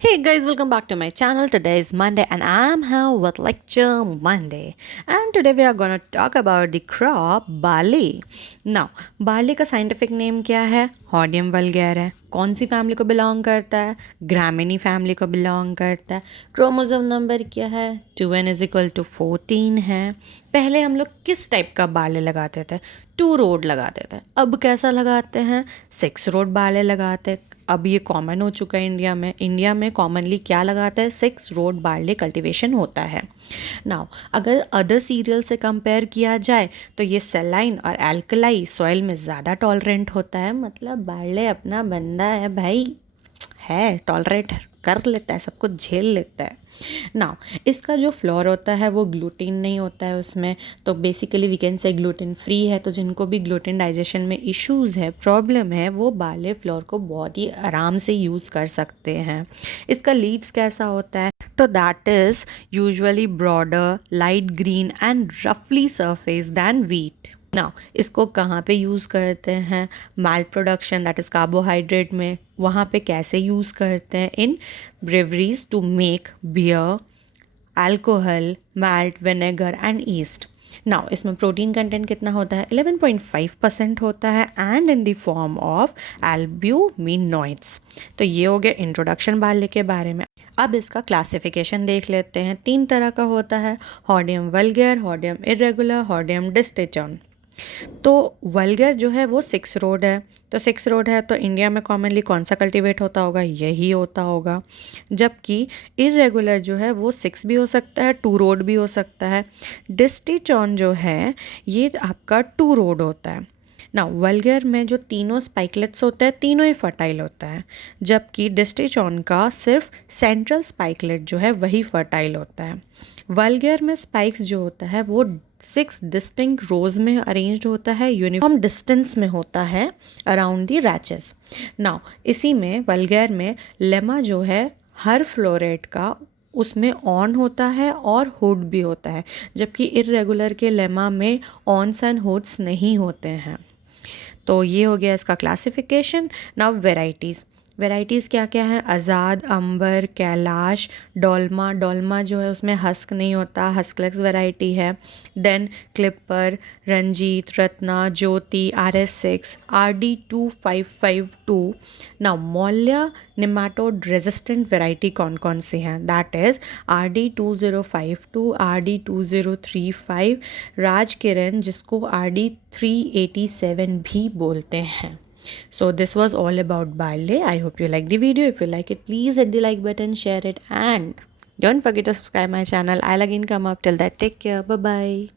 Hey guys, welcome back to my channel. Today is Monday and I'm here with Lecture Monday. And today we are going to talk about the crop barley. Now, barley का scientific name क्या है? Hordeum vulgare है. कौन सी family को belong करता है? ग्रामिनी family को belong करता है. क्रोमोसोम नंबर क्या है? 2n इज इक्वल टू 14 है. पहले हम लोग किस टाइप का बाले लगाते थे? 2 रोड लगाते थे. अब कैसा लगाते हैं? 6 रोड बाले लगाते. अब ये कॉमन हो चुका है इंडिया में कॉमनली क्या लगाता है? 6 रोड बार्ले कल्टीवेशन होता है. नाउ अगर अदर सीरियल से कंपेयर किया जाए तो ये सेलाइन और एल्कलाई सॉइल में ज़्यादा टॉलरेंट होता है. मतलब बार्ले अपना बंदा है भाई, है टॉलरेट कर लेता है, सब कुछ झेल लेता है. नाउ इसका जो फ्लोर होता है वो ग्लूटीन नहीं होता है उसमें, तो basically we can say gluten free है. तो जिनको भी ग्लूटेन डाइजेशन में इश्यूज़ है, प्रॉब्लम है, वो बार्ले फ्लोर को बहुत ही आराम से यूज़ कर सकते हैं. इसका लीव्स कैसा होता है? तो that is usually broader, light green and रफली सरफेस दैन वीट. नाउ इसको कहाँ पे यूज़ करते हैं? Malt production that is carbohydrate में. वहाँ पे कैसे यूज़ करते हैं? In breweries to make beer, alcohol, malt, vinegar and yeast. Now इसमें प्रोटीन कंटेंट कितना होता है? 11.5% होता है and in the form of albuminoids. तो ये हो गया इंट्रोडक्शन बार्ले के बारे में. अब इसका क्लासिफिकेशन देख लेते हैं. 3 तरह का होता है: हॉर्डियम वल्गेर, हॉर्डियम इरेगुलर, हॉर्डियम डिस्टिचन. तो वल्गर जो है वो 6 रोड है. तो 6 रोड है तो इंडिया में कॉमनली कौन सा कल्टीवेट होता होगा? यही होता होगा. जबकि इरेगुलर जो है वो 6 भी हो सकता है, 2 रोड भी हो सकता है. डिस्टिचॉन जो है ये आपका 2 रोड होता है. ना वल्गर में जो तीनों स्पाइकलेट्स होते हैं तीनों ही फर्टाइल होता है, जबकि डिस्टिचॉन का सिर्फ सेंट्रल स्पाइकलेट जो है वही फर्टाइल होता है. वल्गर में स्पाइक्स जो होता है वो 6 डिस्टिंक्ट रोज में अरेंज्ड होता है, यूनिफॉर्म डिस्टेंस में होता है अराउंड द रैचेस. नाउ इसी में वल्गर में लेमा जो है हर फ्लोरेट का उसमें ऑन होता है और हुड भी होता है, जबकि इरेगुलर के लेमा में ऑन्स एंड हुड्स नहीं होते हैं. तो ये हो गया इसका क्लासिफिकेशन. नाउ वेराइटीज़ क्या क्या है? आज़ाद, अंबर, कैलाश, डोलमा. डोलमा जो है उसमें हस्क नहीं होता, हस्कलेस वैरायटी है. Then clipper, Ranjit, Ratna, Jyoti, RS6, RD2552. Now Maulya nematode resistant variety कौन कौन सी हैं? दैट इज़ RD2052, RD2035, राज किरण जिसको RD387 भी बोलते हैं. So this was all about barley. I hope you like the video. If you like it, please hit the like button, share it, and don't forget to subscribe my channel. I'll again come up. Till that, take care. Bye bye.